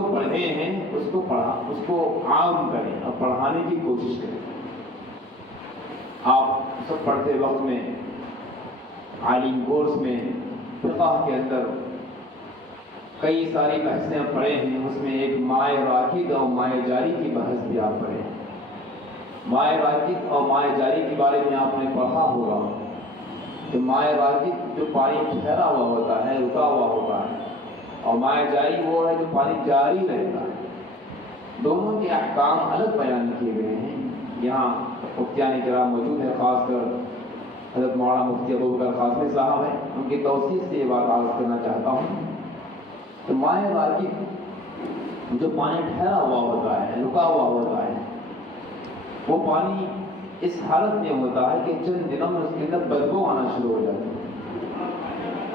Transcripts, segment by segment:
جو پڑھے ہیں اس کو عام کریں اور پڑھانے کی کوشش کریں۔ آپ سب پڑھتے وقت میں عالم کورس میں فقہ کے اندر کئی ساری بحثیں پڑھے ہیں، اس میں ایک مائے راکد اور مائے جاری کی بحث بھی آپ پڑھے ہیں۔ مائے راکد اور مائے جاری کے بارے میں آپ نے پڑھا ہوگا کہ مائے راکد جو پانی ٹھہرا ہوا ہوتا ہے، رکا ہوا ہوتا ہے، اور مائے جاری وہ ہے جو پانی جاری رہتا ہے۔ دونوں کے احکام الگ بیان کیے گئے ہیں۔ یہاں مفتیان کرام موجود ہیں، خاص کر حضرت مولانا مفتی ابوبکر قاسمی صاحب ہیں، ان کی توسیع سے یہ بات عرض کرنا چاہتا ہوں کہ مائے راکد جو پانی ٹھہرا ہوا ہوتا ہے، رکا ہوا ہوتا ہے، وہ پانی اس حالت میں ہوتا ہے کہ چند دنوں میں اس کے اندر بدبو آنا شروع ہو جاتی ہے،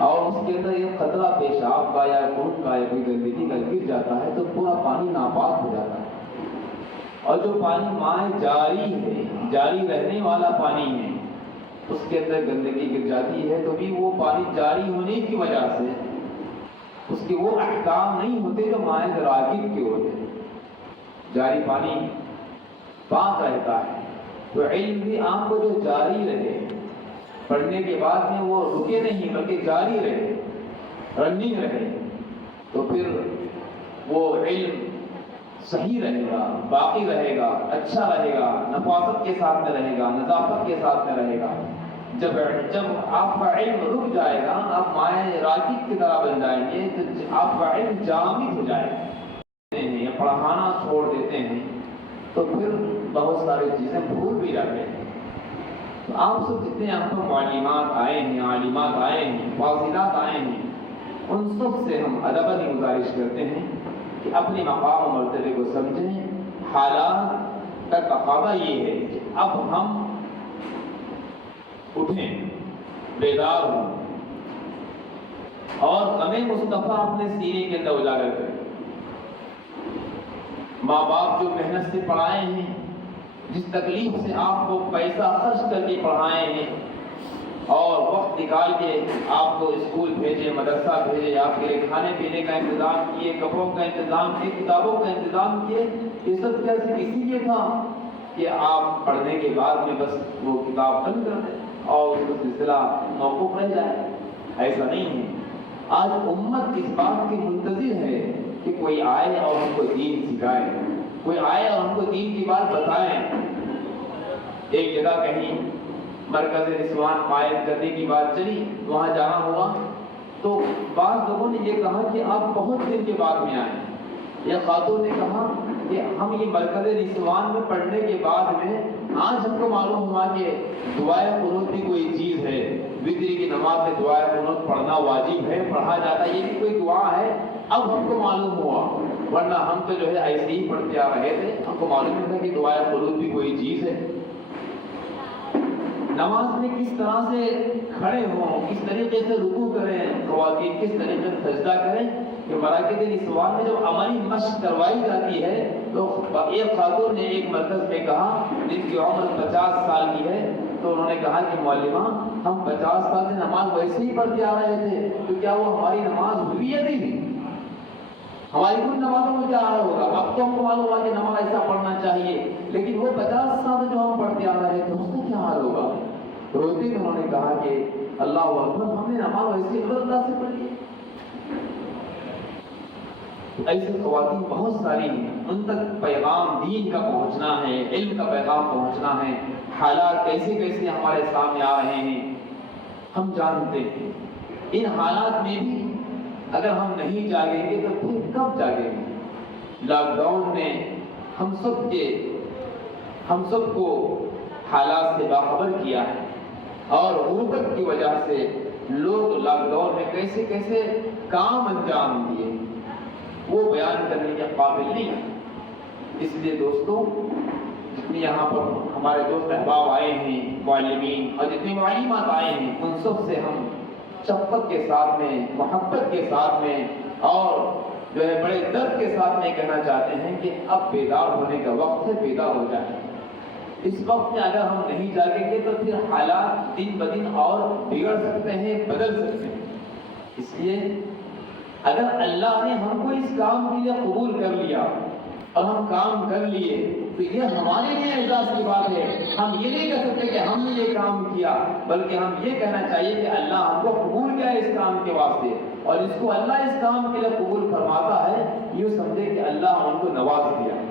اور اس کے اندر ایک خطرہ پیشاب کا یا خون کا یا کوئی گندگی کا گر جاتا ہے تو پورا پانی ناپاک ہو جاتا ہے۔ اور جو پانی مائے جاری ہے، جاری رہنے والا پانی ہے، اس کے اندر گندگی گر جاتی ہے تو بھی وہ پانی جاری ہونے کی وجہ سے اس کے وہ احکام نہیں ہوتے جو مائے راکد کے ہوتے ہیں۔ جاری پانی پاک رہتا ہے، تو علم بھی آپ کو جو جاری رہے، پڑھنے کے بعد میں وہ رکے نہیں بلکہ جاری رہے، رننگ رہے، تو پھر وہ علم صحیح رہے گا، باقی رہے گا، اچھا رہے گا، نفاست کے ساتھ میں رہے گا، نظافت کے ساتھ میں رہے گا۔ جب آپ کا علم رک جائے گا، آپ مائے راکد کی طرح بن جائیں گے، تو آپ کا علم جامد ہو جائے گا، یا پڑھانا چھوڑ دیتے ہیں تو پھر بہت ساری چیزیں بھول بھی جاتے ہیں۔ تو آپ سب جتنے یہاں پر معلمات آئے ہیں، عالمات آئے ہیں، فاضلات آئے ہیں، ان سب سے ہم ادبی گزارش کرتے ہیں کہ اپنے مقام و مرتبے کو سمجھیں۔ حالات کا تقاضا یہ ہے کہ اب ہم اٹھیں، بیدار ہوں اور غم مصطفیٰ اپنے سینے کے اندر اجاگر کریں۔ ماں باپ جو محنت سے پڑھائے ہیں، جس تکلیف سے آپ کو پیسہ خرچ کر کے پڑھائے ہیں اور وقت نکال کے آپ کو اسکول بھیجے، مدرسہ بھیجے، آپ کے لیے کھانے پینے کا انتظام کیے، کپڑوں کا انتظام کیے، کتابوں کا انتظام کیے، یہ سب کیا صرف اسی لیے تھا کہ آپ پڑھنے کے بعد میں بس وہ کتاب بند کر دیں اور اس کا سلسلہ موقوف رہ جائے؟ ایسا نہیں ہے۔ آج امت اس بات کی منتظر ہے کہ کوئی آئے اور ہم کو دین سکھائے، کوئی آئے اور ہم کو دین کی بات بتائیں۔ ایک جگہ کہیں مرکز نسوان قائم کرنے کی بات چلی، وہاں جانا ہوا تو بعض لوگوں نے یہ کہا کہ آپ بہت دن کے بعد میں آئے۔ یہ خاتون نے کہا کہ ہم یہ مرکز نسوان میں پڑھنے کے بعد میں آج ہم کو معلوم ہوا کہ دعائے قنوت بھی کوئی چیز ہے، وتر کی نماز میں دعائے قنوت پڑھنا واجب ہے، پڑھا جاتا ہے، یہ بھی کوئی دعا ہے، اب ہم کو معلوم ہوا، ورنہ ہم تو جو ہے ایسے ہی پڑھتے آ رہے تھے، ہم کو معلوم نہیں تھا کہ دعائے قنوت بھی کوئی چیز ہے۔ نماز میں کس طرح سے کھڑے ہوں، کس طریقے سے رکوع کریں، خواتین کس طریقے سے سجدہ کریں، کہ مراکز نسوان میں جب عملی مشق کروائی جاتی ہے تو ایک خاتون نے ایک مرکز میں کہا جن کی عمر 50 سال کی ہے، تو انہوں نے کہا کہ معلمہ ہم 50 سال سے نماز ویسے ہی پڑھتے آ رہے تھے، تو کیا وہ ہماری نماز ہوئی یا نہیں ہوئی؟ ہماری کچھ نمازوں میں کیا حال ہوگا؟ اب تو ہم کو معلوم ہوا کہ نماز ایسا پڑھنا چاہیے، لیکن وہ 50 سال جو ہم پڑھتے آ رہے تھے اس کا کیا حال ہوگا؟ روتے انہوں نے کہا کہ اللہ اکبر، ہم نے نماز ویسے اللہ سے پڑھی۔ ایسے خواتین بہت ساری ہیں، ان تک پیغام دین کا پہنچنا ہے، علم کا پیغام پہنچنا ہے۔ حالات کیسے کیسے ہمارے سامنے آ رہے ہیں ہم جانتے ہیں۔ ان حالات میں بھی اگر ہم نہیں جاگیں گے تو پھر کب جاگیں گے؟ لاک ڈاؤن نے ہم سب کو حالات سے باخبر کیا ہے، اور غربت کی وجہ سے لوگ لاک ڈاؤن میں کیسے کیسے کام انجام دیے وہ بیان کرنے کے قابل نہیں ہے۔ اس لیے دوستوں، جتنے یہاں پر ہمارے دوست احباب آئے ہیں، معلمین اور جتنے معلمات آئے ہیں، ان سب سے ہم شفقت کے ساتھ میں، محبت کے ساتھ میں اور جو ہے بڑے درد کے ساتھ میں کہنا چاہتے ہیں کہ اب بیدار ہونے کا وقت ہے، بیدار ہو جائیں۔ اس وقت میں اگر ہم نہیں جاگیں گے تو پھر حالات دن بدن اور بگڑ سکتے ہیں، بدل سکتے ہیں۔ اس لیے اگر اللہ نے ہم کو اس کام کے لیے قبول کر لیا اور ہم کام کر لیے تو یہ ہمارے لیے اعزاز کی بات ہے. ہم یہ نہیں کہہ سکتے کہ ہم نے یہ کام کیا، بلکہ ہم یہ کہنا چاہیے کہ اللہ ہم کو قبول کیا ہے اس کام کے واسطے، اور اس کو اللہ اس کام کے لیے قبول فرماتا ہے، یہ سمجھے کہ اللہ ہم کو نواز دیا.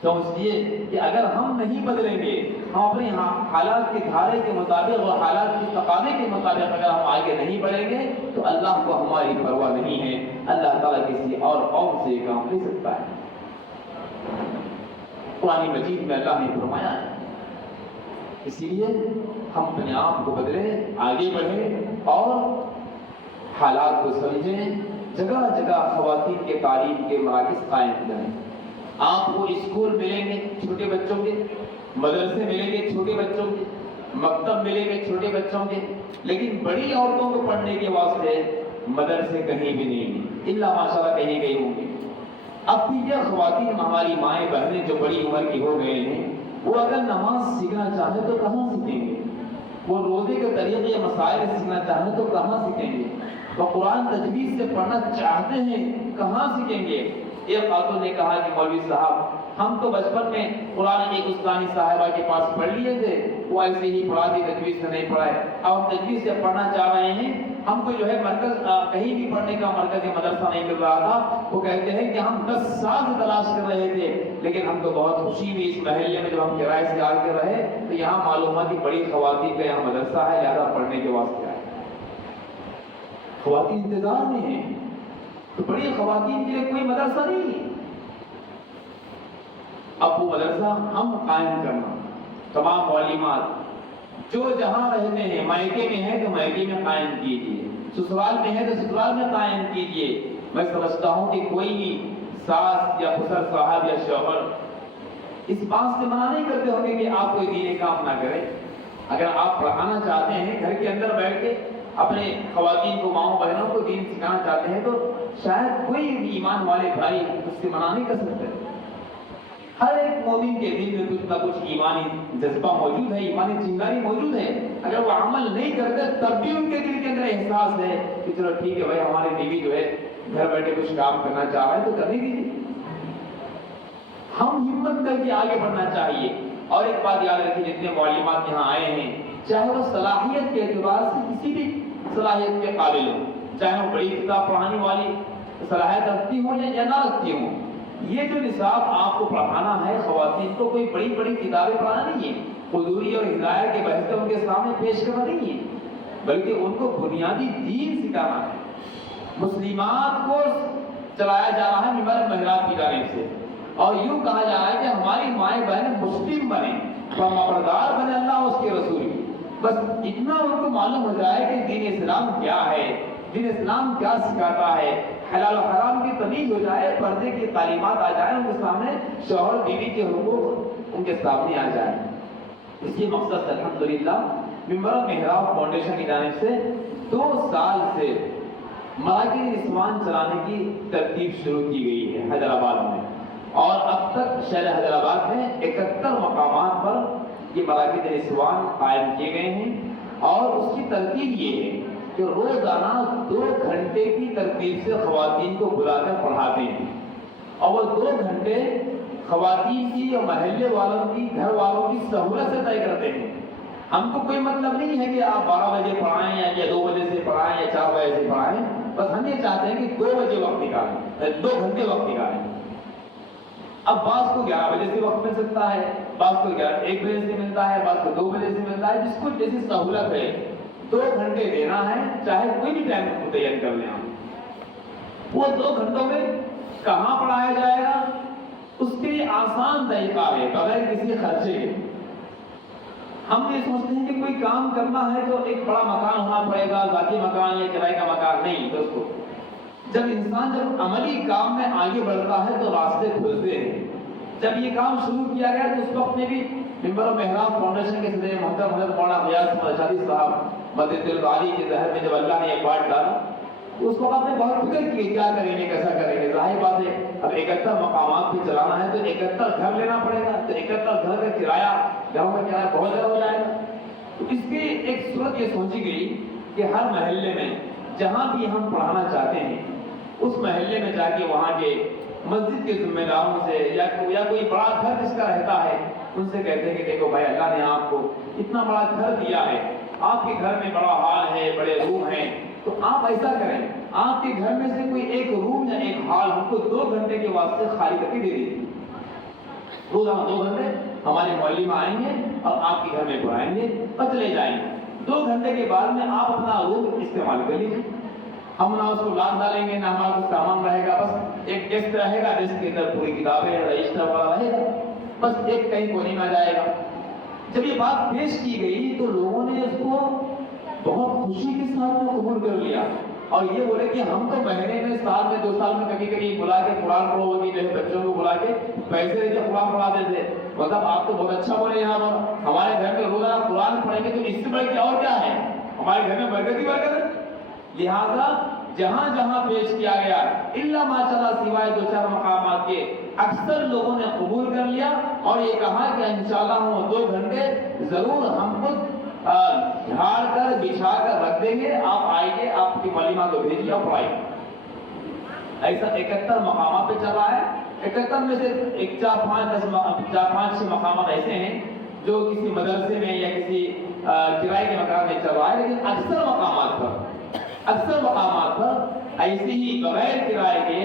تو اس لیے کہ اگر ہم نہیں بدلیں گے، ہم اپنے حالات کے دھارے کے مطابق اور حالات کے تقاضے کے مطابق اگر ہم آگے نہیں بڑھیں گے تو اللہ کو ہماری پرواہ نہیں ہے. اللہ تعالیٰ کسی اور قوم سے یہ کام نہیں سکتا ہے. قرآن مجید میں اللہ نے فرمایا ہے، اسی لیے ہم اپنے آپ کو بدلیں، آگے بڑھیں اور حالات کو سمجھیں. جگہ جگہ خواتین کے تعلیم کے مراکز قائم کریں. آپ کو اسکول ملیں گے چھوٹے بچوں کے، مدرسے ملیں گے چھوٹے بچوں کے، مکتب ملیں گے چھوٹے بچوں کے، لیکن بڑی عورتوں کو پڑھنے کے واسطے مدرسے کہیں بھی نہیں ہیں، الا ماشاءاللہ کہیں گئی ہوں گی. اب بھی یہ خواتین ہماری مائیں بہنیں جو بڑی عمر کی ہو گئے ہیں، وہ اگر نماز سیکھنا چاہیں تو کہاں سیکھیں گے؟ وہ روزے کے طریقے مسائل سیکھنا چاہیں تو کہاں سیکھیں گے؟ وہ قرآن تجوید سے پڑھنا چاہتے ہیں، کہاں سیکھیں گے؟ ایک خاتون نے کہا کہ مولوی صاحب ہم تو بچپن میں قرآن ایک استانی صاحبہ کے پاس پڑھ لیے تھے، وہ ایسے ہی پڑھا دی، تجوید سے نہیں پڑھائے. اب ہم تجوید سے پڑھنا چاہ رہے ہیں، ہم کو جو ہے مرکز کہیں بھی پڑھنے کا مرکز یا مدرسہ نہیں مل رہا تھا. وہ کہتے ہیں کہ ہم 10 سال سے تلاش کر رہے تھے، لیکن ہم کو بہت خوشی ہوئی اس محلے میں جب ہم کرائے سے آ کے رہے تو یہاں معلوم ہوا کہ بڑی خواتین کا یہاں مدرسہ ہے، لہٰذا پڑھنے کے واسطے آئے. خواتین انتظار میں ہیں تو بڑی خواتین کے لیے کوئی مدرسہ نہیں ہے. اب وہ مدرسہ ہم قائم کرنا، تمام معلومات جو جہاں رہتے ہیں، مائکے میں ہے تو مائکے میں قائم کیجیے، سسرال میں ہے تو سسرال میں قائم کیجیے. میں سمجھتا ہوں کہ کوئی بھی ساس یا خسر صاحب یا شوہر اس بات سے منع نہیں کرتے ہوں گے کہ آپ کوئی دینی کام نہ کریں. اگر آپ پڑھانا چاہتے ہیں گھر کے اندر بیٹھ کے اپنے خواتین کو، ماؤں بہنوں کو دین سکھانا چاہتے ہیں تو شاید کوئی بھی ایمان والے بھائی اس سے منع نہیں کر سکتے. ہر ایک مومن کے دل میں کچھ نہ کچھ ایمانی جذبہ موجود ہے، ایمانی چنگاری موجود ہے. اگر وہ عمل نہیں کرتے تب بھی ان کے دل کے اندر احساس ہے کہ چلو ٹھیک ہے بھائی، ہماری بیوی جو ہے گھر بیٹھے کچھ کام کرنا چاہ رہے ہیں تو کرنے دیجیے. ہم ہمت کر کے آگے بڑھنا چاہیے. اور ایک بات یاد رکھیے، جتنے معلومات یہاں آئے ہیں، چاہے وہ صلاحیت کے اعتبار سے کسی بھی صلاحیت کے قابل ہوں، چاہے وہ بڑی کتاب پڑھانے والی صلاحیت رکھتی ہوں یا نہ رکھتی ہوں، یہ جو نصاب آپ کو پڑھانا ہے خواتین کو کوئی بڑی بڑی کتابیں پڑھانا نہیں ہے، حضوری اور ہدایت کے بحثیں ان کے سامنے پیش کرنا نہیں ہے، بلکہ ان کو بنیادی دین سکھانا ہے. مسلمات کو چلایا جا رہا ہے ممبر محراب کی جانب سے، اور یوں کہا جا رہا ہے کہ ہماری مائیں بہنیں مسلم بنے، فرمانبردار بنے اللہ اور اس کے رسول کی. بس اتنا ان کو معلوم ہو جائے کہ دین اسلام کیا ہے، دین اسلام کیا سکھاتا ہے، حلال و حرام کی تمیز ہو جائے، پردے کی تعلیمات آ جائیں ان کے سامنے، شوہر بیوی کے حقوق ان کے سامنے آ جائیں. اسی مقصد سے الحمدللہ ممبر محراب فاؤنڈیشن کی جانب سے 2 سال سے مراکز نسوان چلانے کی ترتیب شروع کی گئی ہے حیدرآباد میں، اور اب تک شہر حیدرآباد میں 71 مقامات پر یہ مراکز نسوان قائم کیے گئے ہیں. اور اس کی ترتیب یہ ہے کہ روزانہ 2 گھنٹے کی ترتیب سے خواتین کو بلا کر پڑھاتے ہیں، اور وہ 2 گھنٹے خواتین کی اور محلے والوں کی، گھر والوں کی سہولت سے طے کرتے ہیں. ہم کو کوئی مطلب نہیں ہے کہ آپ 12 بجے پڑھائیں یا 2 بجے سے پڑھائیں یا 4 بجے سے پڑھائیں، بس ہم یہ چاہتے ہیں کہ 2 بجے وقت نکالیں، 2 گھنٹے وقت نکالیں. اب بعض کو 11 بجے سے وقت مل سکتا ہے، بعض کو 1 بجے سے ملتا ہے، بعض کو 2 بجے سے ملتا ہے، جس کو جیسی سہولت ہے. 2 گھنٹے دینا ہے، چاہے کوئی بھی ٹائم کو تیار کر لیں. وہ 2 گھنٹوں میں کہاں پڑھایا جائے گا، اس کے لیے آسان طریقہ ہے بغیر کسی خرچے کے. ہم یہ سوچتے ہیں کہ کوئی کام کرنا ہے تو ایک بڑا مکان ہونا پڑے گا، ذاتی مکان یا کرائے کا مکان. نہیں دوستو، جب انسان عملی کام میں آگے بڑھتا ہے تو راستے کھلتے ہیں. جب یہ کام شروع کیا گیا تو اس وقت میں بھی ممبر محراب فاؤنڈیشن کے صدر محترم حضرت مولانا غیاث شادی صاحب مدد العالی کے ذہن میں جب اللہ نے یہ بات ڈالا تو اس وقت نے بہت فکر کی کیا کریں گے، کیسا کریں گے. ظاہر بات ہے اب 71 مقامات پہ چلانا ہے تو 71 گھر لینا پڑے گا، تو 71 گھر کا کرایہ، گھروں کا کرایہ بہت زیادہ ہو جائے گا. تو اس کی ایک صورت یہ سوچی گئی کہ ہر محلے میں جہاں بھی ہم پڑھانا چاہتے ہیں اس محلے میں جا کے وہاں کے مسجد کے ذمہ داروں سے یا کوئی بڑا گھر جس کا رہتا ہے ان سے کہتے ہیں کہ دیکھو بھائی اللہ نے آپ کو اتنا بڑا گھر دیا ہے، آپ کے گھر میں بڑا ہال ہے، بڑے روم ہیں، تو آپ ایسا کریں آپ کے گھر میں سے کوئی ایک روم یا ایک ہال ہم کو 2 گھنٹے کے واسطے خالی کر کے دے دیجیے۔ روزانہ 2 گھنٹے ہمارے معلم آئیں گے اور آپ کے گھر میں پڑھائیں گے اور چلے جائیں گے۔ 2 گھنٹے کے بعد میں آپ اپنا روم استعمال کر لیجیے، ہم نہ اس کو لاک ڈالیں گے نہ ہمارا کچھ سامان رہے گا، بس ایک ڈیسک رہے گا، ڈیسک کے اندر پوری کتابیں رجسٹر والا رہے گا، بس ایک کہیں کونے میں جائے گا۔ جب یہ بات پیش کی گئی تو لوگوں نے اس کو بہت خوشی کے ساتھ قبول کر لیا اور یہ بولے کہ ہم تو مہینے میں سال میں 2 سال میں کبھی کبھی بلا کے قرآن پڑھو گی، جو ہے بچوں کو بلا کے پیسے دے کے قرآن پڑھاتے تھے، مطلب آپ تو بہت اچھا بولے یہاں پر ہمارے گھر میں روزانہ قرآن پڑھیں گے تو اس سے بڑھ کے اور کیا ہے، ہمارے گھر میں برکت ہی برکت ہے۔ لہذا جہاں جہاں پیش کیا گیا الا ماشاءاللہ سوائے 2-4 مقامات کے اکثر لوگوں نے قبول کر لیا اور یہ کہا کہ انشاءاللہ ہم 2 گھنٹے ضرور ہم خود جھاڑ کر بچھا کر رکھ دیں گے، آپ آئیے آپ کی معلمہ کو بھیجیے اور پڑھائیے۔ ایسا 71 مقامات پہ چل رہا ہے۔ 71 میں سے 4-5 مقامات ایسے ہیں جو کسی مدرسے میں یا کسی کرائے کے مکان میں چل رہا ہے، لیکن اکثر مقامات پر ایسے ہی بغیر کرائے کے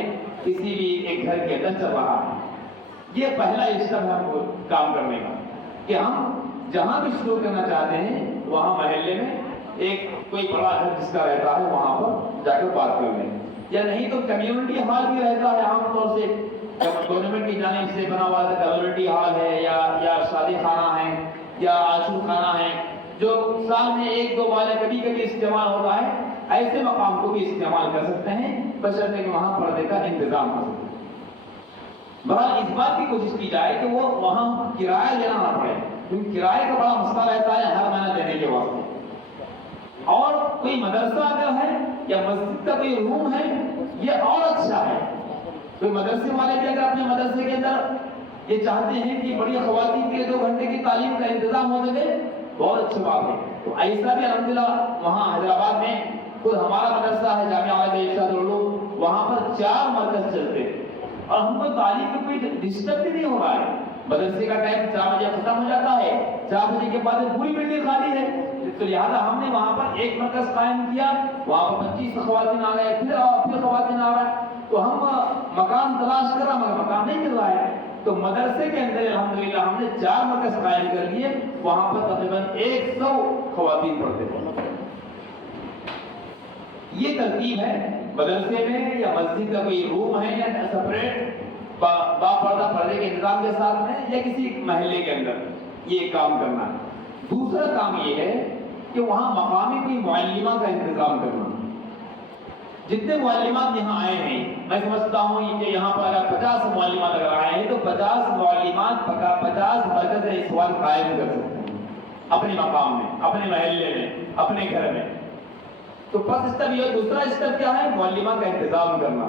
کسی بھی ایک گھر کے اندر چل رہا ہے۔ یہ پہلا اسٹیپ ہے ہم کو کام کرنے کا کہ ہم جہاں بھی شروع کرنا چاہتے ہیں وہاں محلے میں ایک کوئی بڑا گھر جس کا رہتا ہے وہاں پر جا کر بات کر لیں، یا نہیں تو کمیونٹی ہال بھی رہتا ہے عام طور سے گورنمنٹ کی جانب سے بنا ہوا کمیونٹی ہال ہے یا شادی خانہ ہے یا عاشور خانہ ہے جو سال میں 1-2 بار کبھی کبھی استعمال ہوتا ہے، ایسے مقام کو بھی استعمال کر سکتے ہیں بشرطے کہ وہاں پردے کا انتظام ہو سکے۔ بہرحال اس بات کی کوشش کی جائے کہ وہ وہاں کرایہ لینا نہ پڑے، کیونکہ کرائے کا بڑا مسئلہ رہتا ہے ہر مہینہ دینے کے واسطے۔ اور کوئی مدرسہ اگر ہے یا مسجد کا کوئی روم ہے یہ اور اچھا ہے، کوئی مدرسے والے بھی اگر اپنے مدرسے کے اندر یہ چاہتے ہیں کہ بڑی خواتین کے 2 گھنٹے کی تعلیم کا انتظام ہو سکے بہت اچھی بات ہے، تو ایسا بھی الحمدللہ وہاں حیدرآباد میں خود ہمارا مدرسہ ہے جامعہ عالیہ ارشاد العلوم، وہاں پر 4 مرکز چلتے ہیں اور ہم کو تعلیم میں کوئی ڈسٹرب بھی نہیں ہو رہا ہے۔ مدرسے کا ٹائم 4 بجے ختم ہو جاتا ہے، 4 بجے کے بعد پوری بلڈنگ خالی ہے، تو لہٰذا ہم نے وہاں پر ایک مرکز قائم کیا، وہاں پر 25 خواتین آ گئے، پھر خواتین آ گئے، تو ہم مکان تلاش کر رہا مگر مکان نہیں مل رہا ہے، تو مدرسے کے اندر الحمدللہ ہم نے 4 مرکز قائم کر لیے، وہاں پر تقریباً 100 خواتین پڑھتے ہیں۔ یہ ترتیب ہے مدرسے میں یا مسجد کا کوئی روم ہے یا سپریٹ باپردہ پردے کے انتظام کے ساتھ میں یا کسی محلے کے اندر یہ کام کرنا ہے۔ دوسرا کام یہ ہے کہ وہاں مقامی کوئی معلمہ کا انتظام کرنا۔ جتنے معلمات یہاں آئے ہیں میں سمجھتا ہوں کہ یہاں پر اگر 50 معلمات اگر آئے ہیں تو 50 معلمات 50 مرکز اس وقت قائم کر سکتے ہیں اپنے مقام میں، اپنے محلے میں، اپنے گھر میں۔ تو فرسٹ اسٹیپ یہ، دوسرا اسٹیپ کیا ہے؟ معلمہ کا انتظام کرنا۔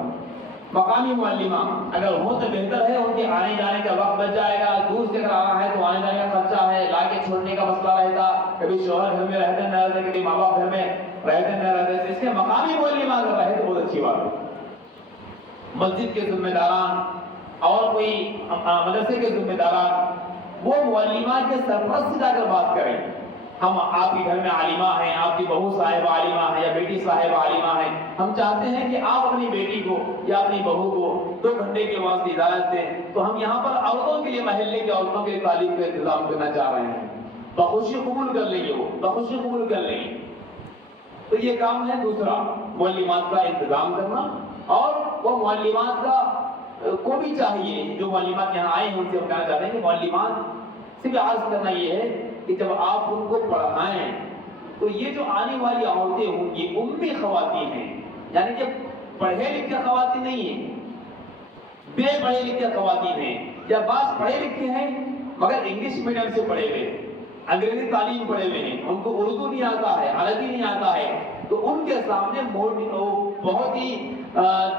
مقامی معلمہ اگر ہو تو بہتر ہے، ان کے آنے جانے کا وقت بچ جائے گا، دور سے اگر آنا ہے تو آنے جانے کا خرچہ ہے، لا کے چھوڑنے کا مسئلہ رہتا، کبھی شوہر گھر میں رہتے نہ رہتے، کبھی ماں باپ گھر میں رہتے نہ رہتے، اس کے مقامی معلمہ اگر رہے تو بہت اچھی بات ہے۔ مسجد کے ذمہ داران اور کوئی مدرسے کے ذمہ داران وہ معلمات کے سرپرست سے جا کر بات کریں، ہم آپ کے گھر میں عالمہ ہیں، آپ کی بہو صاحب عالمہ ہے یا بیٹی صاحب عالمہ ہے، ہم چاہتے ہیں کہ آپ اپنی بیٹی کو یا اپنی بہو کو 2 گھنٹے کے واسطے اجازت دیں، تو ہم یہاں پر عورتوں کے لیے محلے کے عورتوں کے لیے تعلیم کا انتظام کرنا چاہ رہے ہیں، بخوشی قبول کر لیں گے، وہ بخوشی قبول کر لیں گے۔ تو یہ کام ہے دوسرا، معلمات کا انتظام کرنا، اور وہ معلمات کا کو بھی چاہیے جو معلمات یہاں آئے ہیں ان سے ہم کہنا چاہتے ہیں کہ معلمات سے بھی عرض کرنا یہ ہے کہ جب آپ ان کو پڑھائیں تو یہ جو آنے والی عورتیں ہوں گی امی خواتین ہیں، یعنی کہ پڑھے لکھے خواتین نہیں ہیں، بے پڑھے لکھے خواتین ہیں، یا بعض پڑھے لکھے ہیں مگر انگلش میڈیم سے پڑھے ہوئے، انگریزی تعلیم پڑھے ہوئے ہیں، ان کو اردو نہیں آتا ہے، عربی نہیں آتا ہے، تو ان کے سامنے بہت ہی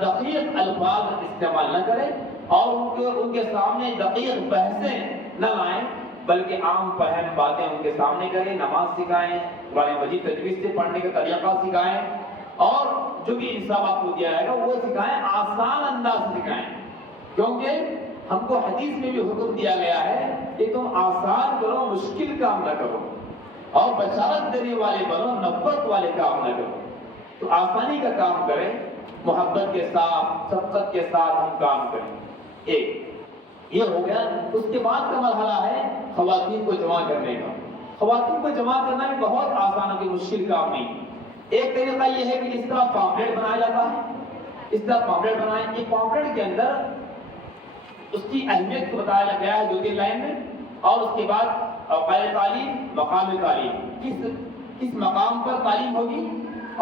دقیق الفاظ استعمال نہ کریں اور ان کے سامنے دقیق بحثیں نہ لائیں، بلکہ عام فہم باتیں ان کے سامنے کریں، نماز سکھائیں، قرآن مجید تجوید سے پڑھنے کا طریقہ سکھائیں، اور جو بھی انصاف آپ کو دیا جائے گا وہ سکھائیں، آسان انداز سے سکھائیں، کیونکہ ہم کو حدیث میں بھی حکم دیا گیا ہے کہ تم آسان کرو، مشکل کام نہ کرو، اور بشارت دینے والے بنو، نفرت والے کام نہ کرو۔ تو آسانی کا کام کریں، محبت کے ساتھ، شفقت کے ساتھ ہم کام کریں۔ ایک یہ ہو گیا۔ اس کے بعد کا مرحلہ ہے خواتین کو جمع کرنے کا۔ خواتین کو جمع کرنا بھی بہت آسان ہے، کوئی مشکل کام نہیں۔ ایک طریقہ یہ ہے کہ اس طرح پامفلیٹ بنایا جاتا ہے، اس طرح پامفلیٹ بنائیں۔ یہ پامفلیٹ کے اندر اس کی اہمیت کو بتایا گیا ہے 2-3 لائن میں، اور اس کے بعد اوقات تعلیم، مقام تعلیم، کس مقام پر تعلیم ہوگی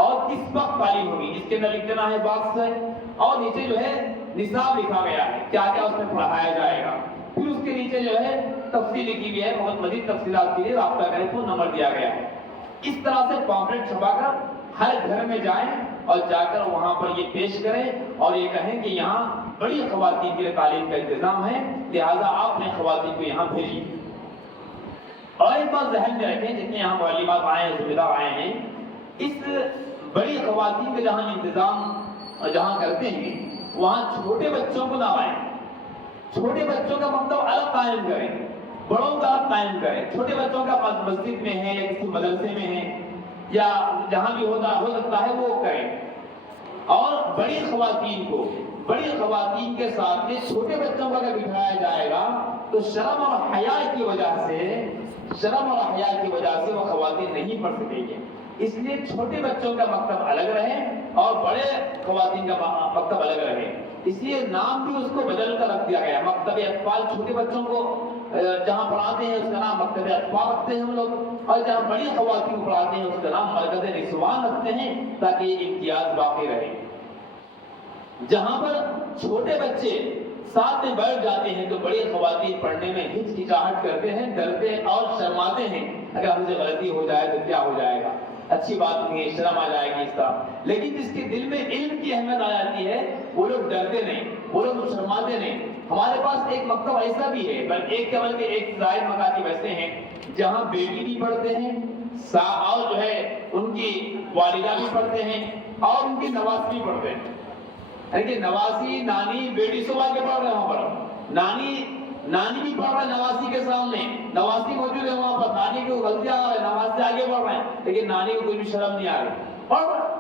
اور کس وقت تعلیم ہوگی، اس کے اندر لکھ دینا ہے باکس ہے، اور نیچے جو ہے نصاب لکھا گیا ہے، کیا کیا اس میں پڑھایا جائے گا۔ پھر اس کے نیچے جو ہے تفصیل لکھی ہوئی ہے، بہت مزید تفصیلات کے لیے رابطہ کریں، فون نمبر دیا گیا ہے۔ اس طرح سے پامفلیٹ چھپا کر ہر گھر میں جائیں اور جا کر وہاں پر یہ پیش کریں اور یہ کہیں کہ یہاں بڑی خواتین کے لیے تعلیم کا انتظام ہے، لہذا آپ نے خواتین کو یہاں بھیجی۔ اور ایک بات ذہن میں رکھیں، جتنے یہاں معلمات آئے ہیں، ذمہ دار آئے ہیں، اس بڑی خواتین کا جہاں انتظام جہاں کرتے ہیں وہاں چھوٹے بچوں کو نہ آئیں۔ چھوٹے بچوں کا مکتب الگ قائم کریں، بڑوں کا الگ قائم کریں۔ چھوٹے بچوں کا مسجد میں ہے یا کسی مدرسے میں ہے یا جہاں بھی ہو سکتا ہے وہ کریں، اور بڑی خواتین کے ساتھ میں چھوٹے بچوں کا اگر بٹھایا جائے گا تو شرم اور حیا کی وجہ سے وہ خواتین نہیں پڑھ سکیں گے۔ اس لیے چھوٹے بچوں کا مکتب الگ رہے اور بڑے خواتین کا مکتب الگ رہے۔ اس لیے نام بھی اس کو بدل کر رکھ دیا گیا، مکتب اطفال چھوٹے بچوں کو جہاں پڑھاتے ہیں اس کا نام مکتب اطفال رکھتے ہیں ہم لوگ، اور جہاں بڑی خواتین کو پڑھاتے ہیں اس کا نام مرکز نسوان رکھتے ہیں، تاکہ یہ امتیاز باقی رہے۔ جہاں پر چھوٹے بچے ساتھ میں بیٹھ جاتے ہیں تو بڑی خواتین پڑھنے میں ہچکچاہٹ کرتے ہیں، ڈرتے ہیں اور شرماتے ہیں، اگر ہم سے غلطی ہو جائے تو کیا ہو جائے گا، اچھی بات نہیں ہے، شرم آ جائے گی اس طرح۔ لیکن جس کے دل میں علم کی اہمیت آ جاتی ہے وہ لوگ ڈرتے نہیں، وہ لوگ شرماتے نہیں۔ ہمارے پاس ایک مکتب ایسا بھی ہے، بلکہ ایک زائد مکاتب ایسے ہیں جہاں بیٹی بھی پڑھتے ہیں اور جو ہے ان کی والدہ بھی پڑھتے ہیں اور ان کی نواز بھی پڑھتے ہیں، یعنی کہ نواسی، نانی، بیٹی سب آگے پڑھ رہے ہیں وہاں پر، نانی بھی پڑھ رہے ہیں نواسی کے سامنے، نواسی موجود ہے وہاں پر، نانی کو غلطیاں آ رہی ہے، نواز سے آگے بڑھ رہے ہیں، لیکن نانی کو کوئی بھی شرم نہیں آ رہی، پڑھ رہے ہیں۔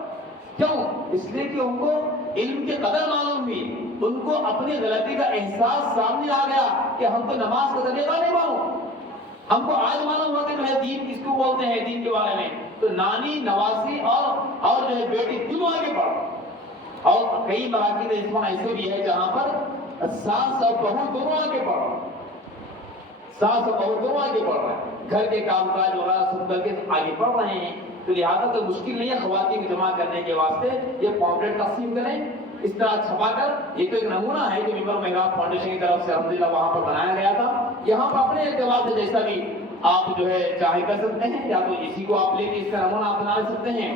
کیوں؟ اس لیے کہ ان کو علم کی قدر معلوم ہوئی، ان کو اپنی غلطی کا احساس سامنے آ گیا کہ ہم کو نماز کا طریقہ نہیں معلوم، ہم کو آج معلوم ہوا کہ جو ہے دین کس کو بولتے ہیں، دین کے بارے میں۔ تو نانی، نواسی اور جو ہے بیٹی تینوں آگے بڑھ۔ اور کئی مراکز ایسے بھی ہے جہاں پر ساس اور بہو دونوں آگے بڑھ رہے ہیں، ساس اور بہو دونوں آگے بڑھ رہے ہیں، گھر کے کام کاج وغیرہ سب کر کے آگے بڑھ رہے ہیں۔ تو لہٰذا تو مشکل نہیں ہے خواتین کو جمع کرنے کے واسطے یہ پامفلیٹ تقسیم کریں، اس طرح چھپا کر۔ یہ تو ایک نمونہ ہے جو ممبر محراب فاؤنڈیشن کی طرف سے الحمدللہ وہاں پر بنایا گیا تھا۔ یہاں پر اپنے اعتبار سے جیسا بھی آپ جو ہے چاہے کر سکتے ہیں، یا تو اسی کو آپ لے کے اس کا نمونہ آپ بنا سکتے ہیں،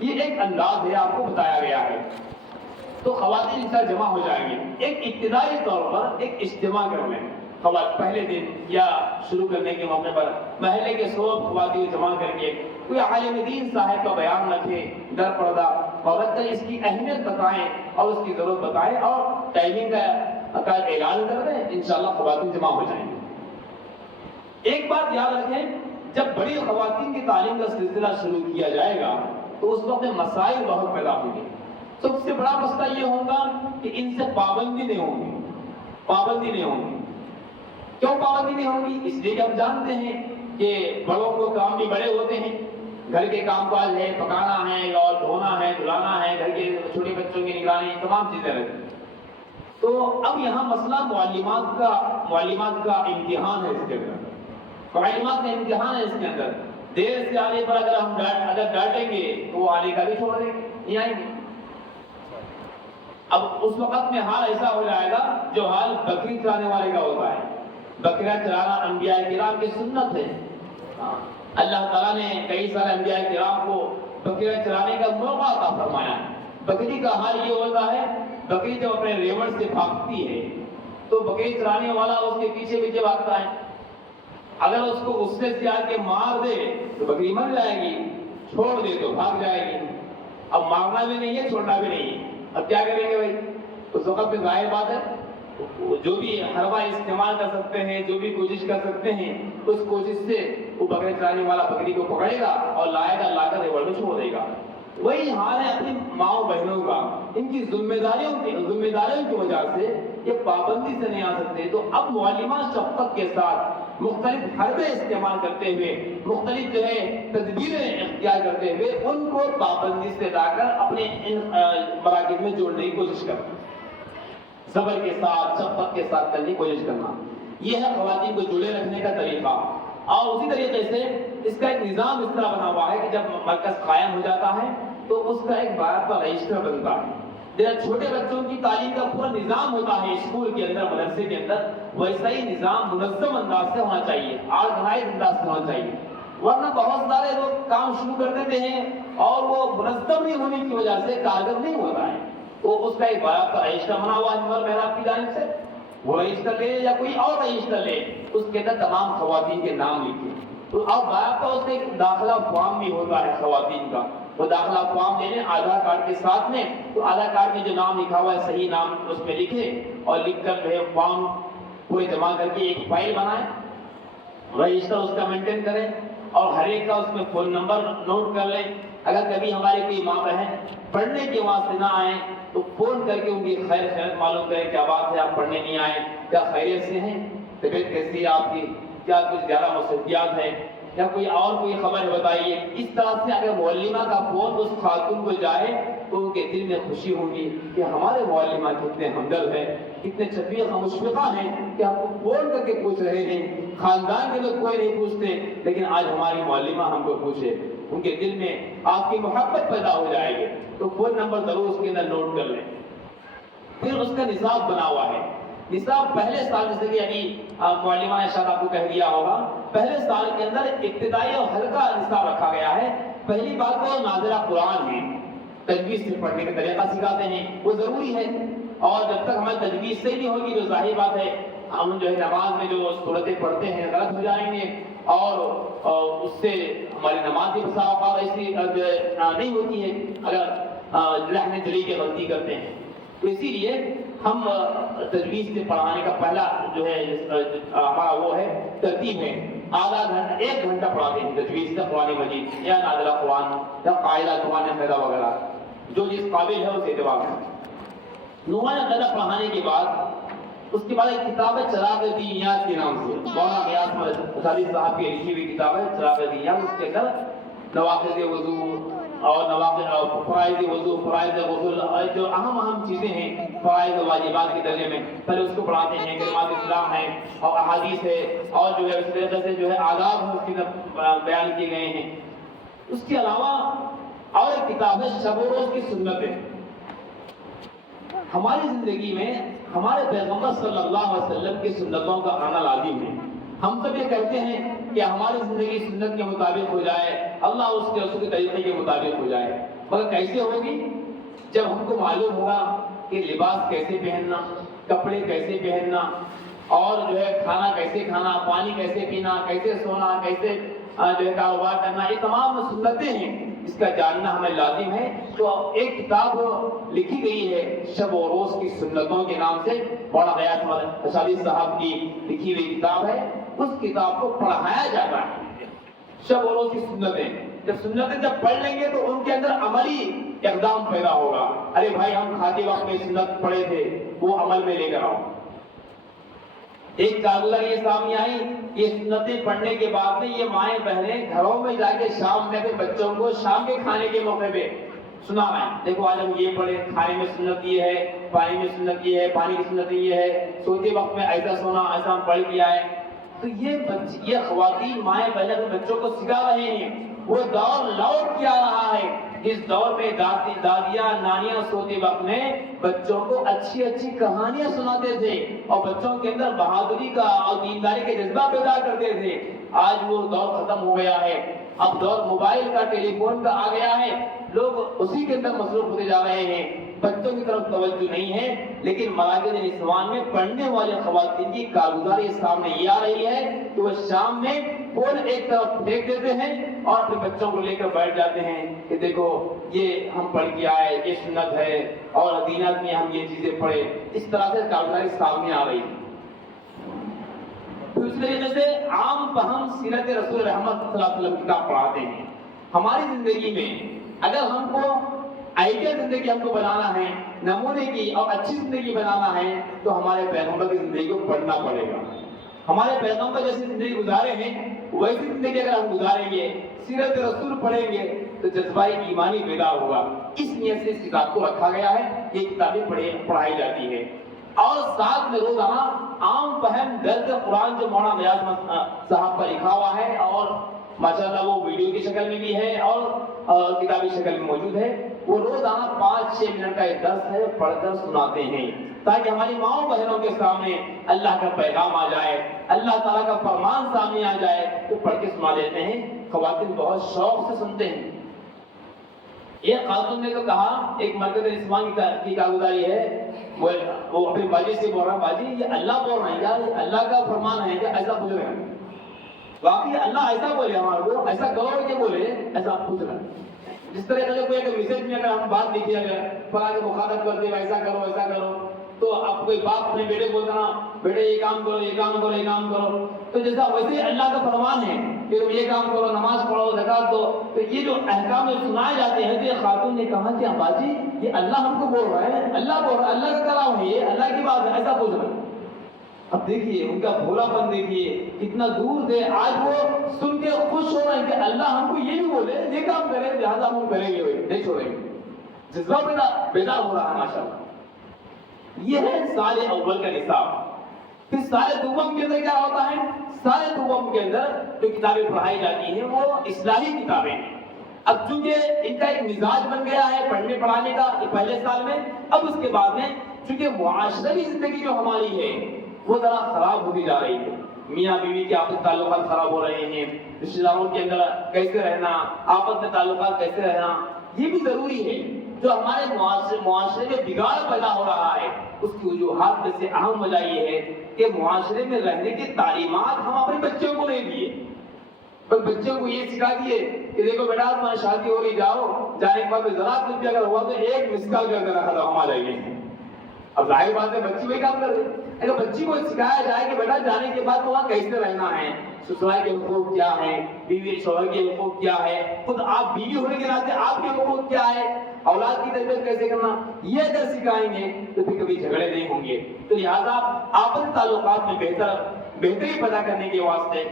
یہ ایک انداز ہے آپ کو بتایا گیا ہے۔ تو خواتین اس طرح جمع ہو جائیں گے، ایک ابتدائی طور پر ایک اجتماع کر لیں، پہلے دن یا شروع کرنے کے موقع پر محلے کے 100 خواتین جمع کر کے کوئی عالم دین صاحب کا بیان رکھے، در پردہ عورت کا اس کی اہمیت بتائیں اور اس کی ضرورت بتائیں اور ٹائمنگ کا اعلان کر دیں، انشاءاللہ خواتین جمع ہو جائیں گے۔ ایک بات یاد رکھیں، جب بڑی خواتین کی تعلیم کا سلسلہ شروع کیا جائے گا تو اس وقت مسائل بہت پیدا ہوں گے۔ سب سے بڑا مسئلہ یہ ہوگا کہ ان سے پابندی نہیں ہوگی۔ کیوں پابندی نہیں ہوگی؟ اس لیے کہ ہم جانتے ہیں کہ بڑوں کو کام بھی بڑے ہوتے ہیں، گھر کے کام کاج ہے، پکانا ہے اور دھونا ہے، دھلانا ہے، گھر کے چھوٹے بچوں کی نگرانی، تمام چیزیں رہتی ہیں۔ تو اب یہاں مسئلہ معلمات کا امتحان ہے، اس کے اندر معلمات کا امتحان ہے اس کے اندر۔ دیر سے آنے پر اگر ہم ڈانٹیں گے تو وہ آنے کا بھی چھوڑ دیں گے، نہیں آئیں گے۔ اب اس وقت میں حال ایسا ہو جائے گا جو حال بکری چرانے والے کا ہوتا ہے۔ بکریاں چرانا انبیاء کرام کی سنت ہے۔ اللہ تعالیٰ نے کئی سارے انبیاء کرام کو بکریاں چرانے کا موقع عطا فرمایا ہے۔ بکری کا حال یہ ہوتا ہے، بکری جب اپنے ریوڑ سے بھاگتی ہے تو بکری چرانے والا اس کے پیچھے پیچھے بھاگتا ہے۔ اگر اس کو غصے سے آ کے مار دے تو بکری مر جائے گی، چھوڑ دے تو بھاگ جائے گی۔ اب مارنا بھی نہیں ہے، چھوڑنا بھی نہیں ہے، اب کیا کریں گے بھائی؟ اس وقت پہ ظاہر بات ہے جو بھی حربہ استعمال کر سکتے ہیں، جو بھی کوشش کر سکتے ہیں، اس کوشش سے وہ بکرے چرانے والا بکری کو پکڑے گا اور لائے گا، لا کر ریوڑ میں چھوڑ دے گا۔ وہی حال ہے اپنی ماؤں بہنوں کا، ان کی ذمہ داریوں کی وجہ سے یہ پابندی سے نہیں آ سکتے۔ تو اب معلمہ شفقت کے ساتھ مختلف حربے استعمال کرتے ہوئے، مختلف جو ہے تدبیریں اختیار کرتے ہوئے ان کو پابندی سے لا کر اپنے ان مراکز میں جوڑنے کی کوشش کرتے ہیں، صبر کے ساتھ شفقت کے ساتھ کرنے کی کوشش کرنا، یہ ہے خواتین کو جڑے رکھنے کا طریقہ۔ اور اسی طریقے سے اس کا ایک نظام اس طرح بنا ہوا ہے کہ جب مرکز قائم ہو جاتا ہے تو اس کا ایک باضابطہ رجسٹر بنتا ہے، جیسے چھوٹے بچوں کی تعلیم کا پورا نظام ہوتا ہے اسکول کے اندر، مدرسے کے اندر، ویسا ہی نظام منظم انداز سے ہونا چاہیے، آرگنائز انداز سے ہونا چاہیے، ورنہ بہت سارے لوگ کام شروع کر دیتے ہیں اور وہ منظم نہیں ہونے کی وجہ سے کارگر نہیں ہوتا ہے۔ تو اس کا ایک باضابطہ رجسٹر بنا ہوا ہے نور محراب کی جانب سے، وہ رجسٹر لے یا کوئی اور رجسٹر لے، اس کے اندر تمام خواتین کے نام لکھے، اور باضابطہ اس میں ایک داخلہ فارم بھی ہوتا ہے خواتین کا، وہ داخلہ فارم دینے آدھار کارڈ کے ساتھ میں، تو آدھار کارڈ میں جو نام لکھا ہوا ہے صحیح نام اس میں لکھے اور لکھ کر جو ہے فارم پورے جمع کر کے ایک فائل بنائیں، رجسٹر اس کا مینٹین کریں اور ہر ایک کا اس میں فون نمبر نوٹ کر لیں۔ اگر کبھی ہماری کوئی ماں بہن پڑھنے کے واسطے نہ آئیں تو فون کر کے ان کی خیر خیریت معلوم کریں، کیا بات ہے آپ پڑھنے نہیں آئے، کیا خیریت سے ہیں، طبیعت کیسی ہے آپ کی، کیا کچھ زیادہ مصروفیات ہیں یا کوئی اور کوئی خبر ہے بتائیے۔ اس طرح سے اگر معلمہ کا فون اس خاتون کو جائے تو ان کے دل میں خوشی ہوگی کہ ہمارے معلمہ کتنے ہمدرد ہیں، کتنے شفیق و مشفقہ ہیں کہ ہم کو فون کر کے پوچھ رہے ہیں، خاندان کے لوگ کوئی نہیں پوچھتے لیکن آج ہماری معلمہ ہم کو پوچھے، ان کے دل میں آپ کی محبت پیدا ہو جائے گی۔ تو فون نمبر ضرور اس کے اندر نوٹ کر لیں۔ پھر اس کا نصاب بنا ہوا ہے، نصاب پہلے سال، جیسے کہ ابھی معلمہ نے شاید آپ کو کہہ دیا ہوگا، پہلے سال کے اندر ابتدائی اور ہلکا نصاب رکھا گیا ہے۔ پہلی بات تو نازلہ قرآن ہے، تجوید سے پڑھنے کا طریقہ سکھاتے ہیں، وہ ضروری ہے، اور جب تک ہمیں تجوید سے نہیں ہوگی تو ظاہر بات ہے ہم جو ہے نماز میں جو صورتیں پڑھتے ہیں غلط ہو جائیں گے اور اس سے ہماری نماز بھی بسا اوقات ایسی نہیں ہوتی ہے اگر لہنے دلی کی غلطی کرتے ہیں۔ تو اسی لیے ہم تجوید سے پڑھانے کا پہلا جو ہے ہمارا وہ ہے ترتیب ہے، آدھا گھنٹہ 1 گھنٹہ پڑھاتے ہیں تجوید سے قرآن مجید یا نازلہ قرآن یا قاعدہ قرآن قاعدہ وغیرہ، جو جس قابل ہے اس اعتبار سے۔ نورانی قاعدہ پڑھانے کے بعد اس کے بعد ایک کتاب ہے چراغ دینیات کے نام سے، مولانا غیاث مداری صاحب کی لکھی ہوئی کتاب ہے چراغ دینیات، اس کے اندر نواقض وضو اور فرائض وضو، فرائض غسل، جو اہم چیزیں ہیں فرائض واجبات کے درجے میں پہلے اس کو پڑھاتے ہیں، کلمات اسلام ہے اور احادیث ہے اور جو ہے اس طریقے سے جو ہے آداب ہیں اس کے اندر بیان کیے گئے ہیں۔ اس کے علاوہ اور ایک کتاب ہے شب و روز کی سنتیں۔ ہماری زندگی میں ہمارے پیغمبر صلی اللہ علیہ وسلم کی سنتوں کا آنا لازم ہے۔ ہم سب یہ کہتے ہیں کہ ہماری زندگی سنت کے مطابق ہو جائے، اللہ اس کے رسول کے طریقے کے مطابق ہو جائے، مگر کیسے ہوگی؟ جب ہم کو معلوم ہوگا کہ لباس کیسے پہننا، کپڑے کیسے پہننا اور جو ہے کھانا کیسے کھانا، پانی کیسے پینا، کیسے سونا، کیسے جو ہے کاروبار کرنا، یہ تمام سنتیں ہیں، اس کا جاننا ہمیں لازم ہے۔ تو ایک کتاب لکھی گئی ہے شب و روز کی سنتوں کے نام سے، مولانا غیاث مداری صاحب کی لکھی ہوئی کتاب ہے، اس کتاب کو پڑھایا جاتا ہے۔ شب و روز کی سنتیں، جب سنتیں جب پڑھ لیں گے تو ان کے اندر عملی اقدام پیدا ہوگا، ارے بھائی ہم کھاتے وقت میں سنت پڑھے تھے، وہ عمل میں لے کر آؤ۔ ایک کارگزار یہ سامنے آئی، یہ سنتیں پڑھنے کے بعد میں یہ مائیں بہنیں گھروں میں جا کے شام میں بچوں کو شام کے کھانے کے موقع پہ سنا ہے، دیکھو آج ہم یہ پڑھے، کھانے میں سنت یہ ہے، پانی میں سنت یہ ہے، پانی کی سنت یہ ہے، سوتے وقت میں ایسا سونا، ایسا ہم پڑھ کیا ہے۔ تو یہ خواتین مائیں بہنیں اپنے بچوں کو سکھا رہے ہیں۔ وہ دور لوٹ کے آ رہا ہے جس دور میں دادیاں نانیاں سوتے وقت میں بچوں کو اچھی اچھی کہانیاں سناتے تھے اور بچوں کے اندر بہادری کا اور دینداری کا جذبہ پیدا کرتے تھے۔ آج وہ دور ختم ہو گیا ہے، اب دور موبائل کا، ٹیلی فون کا آ گیا ہے، لوگ اسی کے اندر مصروف ہوتے جا رہے ہیں، بچوں کی طرف توجہ نہیں ہے۔ لیکن مراکز نسوان میں پڑھنے والے خواتین کی کارگزاری سامنے یہ آ رہی ہے کہ وہ شام میں فون ایک طرف پھینک دیتے ہیں اور اپنے بچوں کو لے کر بیٹھ جاتے ہیں کہ دیکھو یہ ہم پڑھ کے آئے، یہ سنت ہے اور دینات میں ہم یہ چیزیں پڑھے، اس طرح سے کارگزاری سامنے آ رہی ہے۔ تو اس طریقے سے عام فہم سیرت رسول رحمت صلی اللہ علیہ وسلم کی کتاب پڑھاتے ہیں۔ ہماری زندگی میں اگر ہم کو آئیڈیل زندگی ہم کو بنانا ہے، نمونے کی اور اچھی زندگی بنانا ہے، تو ہمارے پیغمبر کی زندگی کو پڑھنا پڑے گا۔ ہمارے پیغمبر جیسی زندگی گزارے ہیں ویسی زندگی اگر ہم گزاریں گے، سیرت رسول پڑھیں گے تو جذبہ ایمانی بیدار ہوگا۔ اس نیت سے اس کتاب کو رکھا گیا ہے، یہ کتابیں پڑھائی جاتی ہے۔ اور ساتھ میں روزانہ عام فہم درس قرآن جو مولانا ریاض صاحب کا لکھا ہوا ہے، اور ماشاءاللہ وہ ویڈیو کی شکل میں بھی ہے اور کتابی شکل میں موجود ہے، وہ روزانہ 5-6 منٹ کا ایک درس ہے، پڑھ کر سناتے ہیں تاکہ ہماری ماؤں بہنوں کے سامنے اللہ کا پیغام آ جائے، اللہ تعالیٰ کا فرمان سامنے آ جائے تو پڑھ کے سنا دیتے ہیں۔ خواتین بہت شوق سے سنتے ہیں۔ ایک خاتون نے تو کہا، ایک مرکز عثمان کی کارگزاری ہے، وہ اپنے باجی سے بول رہا ہے، باجی یہ اللہ بول رہے ہیں کیا؟ یہ اللہ کا فرمان ہے کیا؟ ایسا پوچھ رہے ہیں۔ واقعی اللہ ایسا بولے ہمارے کو، ایسا گور کے بولے، ایسا پوچھ رہے ہیں۔ جس طرح سے کوئی میسج میں اگر ہم بات لکھی اگر فلاں کے مخاطب کرتے ہیں ایسا کرو ایسا کرو، تو اب کوئی باپ اپنے بیٹے کو بولتا نا بیٹے یہ کام کرو یہ کام کرو یہ کام کرو، تو جیسا ویسے اللہ کا فرمان ہے کہ تم یہ کام کرو، نماز پڑھو، زکات دو، تو یہ جو احکام سنائے جاتے ہیں، تو یہ خاتون نے کہا کہ اباجی یہ اللہ ہم کو بول رہا ہے، اللہ بول رہا ہے، اللہ کا کلام ہے، یہ اللہ کی بات ہے، ایسا پوچھ رہا ہے۔ اب دیکھیے ان کا بھولا پن دیکھیے کتنا دور تھے، آج وہ سن کے خوش ہو رہے ہیں کہ اللہ ہم کو یہ بھی بولے یہ کام کرے، لہٰذا ہم کریں گے، نہیں چھوڑیں گے۔ جذبہ بیدار ہو رہا ہے ماشاءاللہ۔ یہ ہے سال اول کا نصاب۔ پھر سال دوم کے اندر کیا ہوتا ہے؟ سال دوم کے اندر جو کتابیں پڑھائی جاتی ہیں وہ اصلاحی کتابیں ہیں۔ اب چونکہ ان کا ایک مزاج بن گیا ہے پڑھنے پڑھانے کا پہلے سال میں، اب اس کے بعد میں چونکہ معاشرتی زندگی جو ہماری ہے وہ ذرا خراب ہوتی جا رہی ہے، میاں بیوی کے آپس تعلقات خراب ہو رہے ہیں، رشتہ داروں کے اندر کیسے رہنا، آپس میں تعلقات کیسے رہنا، یہ بھی ضروری ہے۔ جو ہمارے معاشرے میں بگاڑ پیدا ہو رہا ہے اس کی وجوہات میں سے اہم وجہ یہ ہے کہ معاشرے میں رہنے کی تعلیمات ہم اپنے بچوں کو نہیں دیے، بس بچوں کو یہ سکھا دیے کہ دیکھو بیٹا تمہاری شادی ہو رہی، جاؤ، جانے کے بعد ذرا کچھ بھی اگر ہوا تو ایک مس کال کر دینا، ختم ہو جائے گی۔ اب ظاہر بات ہے بچی وہی کام کر رہے، اگر بچی کو سکھایا جائے کہ بیٹا جانے کے بعد وہاں کیسے رہنا ہے، سسرال کے حقوق کیا ہے، بیوی شوہر کے حقوق کیا ہے، خود آپ بیوی ہونے کے ناطے آپ کے حقوق کیا ہے، اولاد کی تربیت کیسے کرنا، یہ اگر سکھائیں گے تو پھر کبھی جھگڑے نہیں ہوں گے۔ تو لہٰذا آپسی تعلقات میں بہتری پیدا کرنے کے واسطے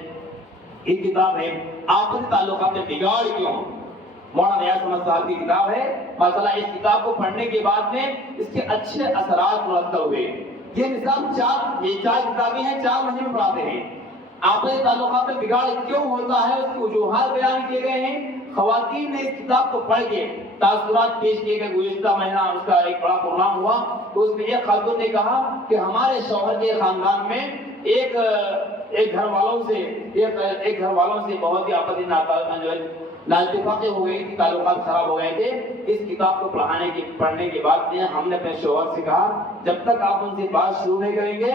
ایک کتاب ہے آپسی تعلقات میں بگاڑ کیوں، مولانا ریاض احمد صاحب کی کتاب ہے۔ ماشاءاللہ اس کتاب کو پڑھنے کے بعد میں اس کے اچھے اثرات مرتب ہوئے۔ یہ نظام چار کتابیں ہیں، 4 مہینے میں پڑھاتے ہیں۔ آپسی تعلقات میں بگاڑ کیوں ہوتا ہے اس کی وجوہات بیان کیے گئے ہیں۔ خواتین نے اس کتاب کو پڑھ کے تاثرات پیش کیے گئے۔ گزشتہ مہینہ اس کا ایک بڑا پروگرام ہوا تو اس میں ایک خاتون نے کہا کہ ہمارے شوہر کے خاندان میں ایک گھر والوں سے بہت ہی آپسی نااتفاقی ہو گئی تھی، تعلقات خراب ہو گئے تھے۔ اس کتاب کو پڑھنے کے بعد ہم نے اپنے شوہر سے کہا جب تک آپ ان سے بات شروع نہیں کریں گے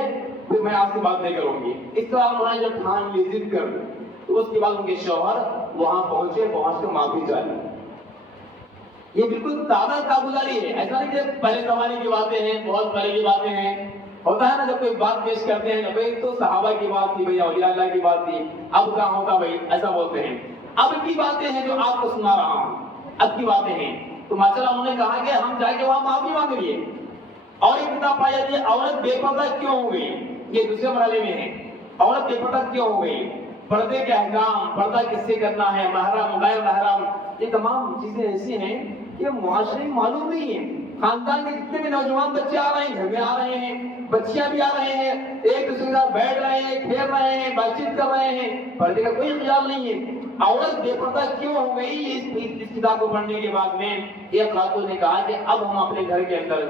پھر میں آپ سے بات نہیں کروں گی۔ اس طرح انہوں نے جب ٹھان لی ضد کر تو اس کے بعد ان کے شوہر وہاں پہنچ کر معافی چاہی۔ یہ بالکل تازہ کارگزاری ہے، ایسا نہیں کہ پہلے زمانے کی باتیں ہیں، بہت پہلے کی باتیں ہیں۔ ہوتا ہے نا جب کوئی بات پیش کرتے ہیں بھائی تو صحابہ کی بات تھی، بھائی اولیاء اللہ کی بات تھی، اب کہاں ہوتا بھائی، ایسا بولتے ہیں۔ اب کی باتیں ہیں جو آپ کو سنا رہا ہوں، اب کی باتیں ہیں تو ماشاءاللہ انہوں نے کہا کہ ہم جا کے وہاں معافی مانگ لیے۔ اور ایک کتاب پائی جاتی ہے عورت بے پردہ کیوں ہو گئی، یہ دوسرے مرحلے میں ہے، عورت بے پردہ کیوں ہو گئی، پردے کے احکام، پردہ کس سے کرنا ہے، محرم غیر محرم، یہ تمام چیزیں ایسی ہیں کہ معاشرے میں معلوم نہیں ہے۔ خاندان کے جتنے بھی نوجوان بچے آ رہے ہیں، گھر میں آ رہے ہیں، بچیاں بھی آ رہے ہیں، ایک دوسرے کے ساتھ بیٹھ رہے ہیں، کھیل رہے ہیں، بات چیت کر رہے ہیں، پردے کا کوئی خیال نہیں ہے۔ عورت بے پردہ کیوں ہو گئی، اس کتاب کو پڑھنے کے بعد میں ایک خاتون نے کہا کہ اب ہم اپنے گھر کے اندر